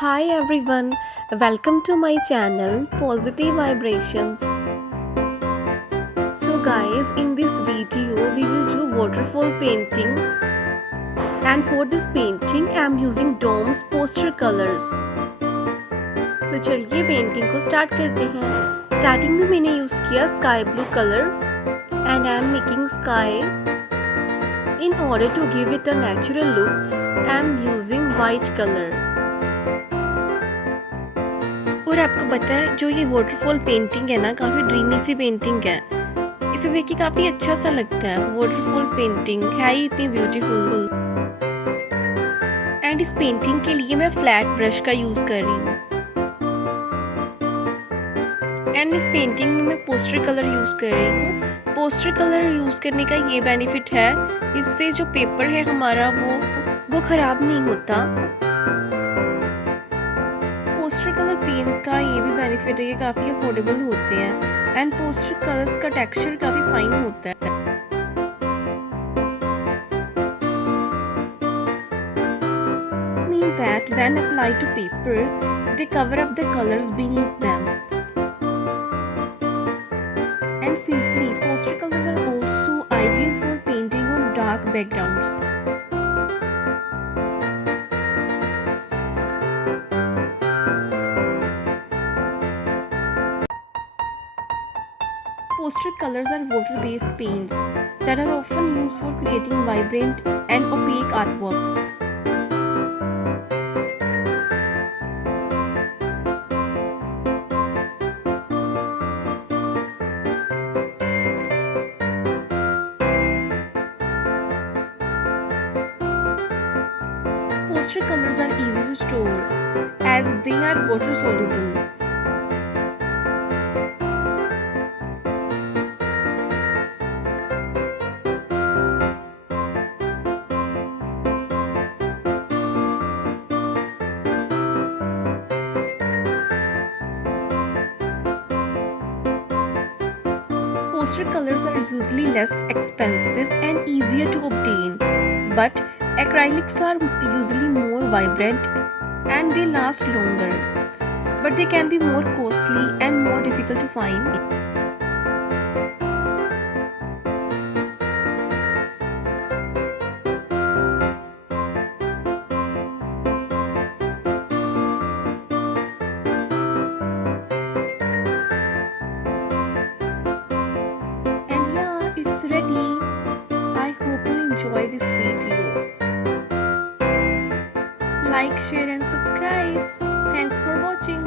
Hi everyone, welcome to my channel Positive Vibrations. So guys, in this video we will do waterfall painting, and for this painting I am using domes poster colors. तो चलिए painting को start करते हैं। Starting में मैंने use किया sky blue colour and I am making sky. In order to give it a natural look, I am using white color. और आपको पता है जो ये वाटरफॉल पेंटिंग है ना, काफ़ी ड्रीमी सी पेंटिंग है। इसे देख के काफ़ी अच्छा सा लगता है। वाटरफॉल पेंटिंग है ही इतनी ब्यूटीफुल। एंड इस पेंटिंग के लिए मैं फ्लैट ब्रश का यूज़ कर रही हूँ। एंड इस पेंटिंग में मैं पोस्टर कलर यूज़ कर रही हूँ। पोस्टर कलर यूज़ करने का ये बेनिफिट है, इससे जो पेपर है हमारा वो ख़राब नहीं होता। पोस्टर कलर पेंट का ये भी बेनिफिट है, ये काफ़ी अफोर्डेबल होते हैं एंड पोस्टर कलर्स का टेक्सचर काफ़ी फाइन होता है। Means that when applied to paper, they cover up the colors beneath them. And simply, poster colors are also ideal for painting on dark backgrounds. Poster colors are water-based paints that are often used for creating vibrant and opaque artworks. Poster colors are easy to store as they are water soluble. Poster colors are usually less expensive and easier to obtain, but acrylics are usually more vibrant and they last longer, but they can be more costly and more difficult to find. And yeah, it's ready. I hope you enjoy this video. Like, share and subscribe. Thanks for watching.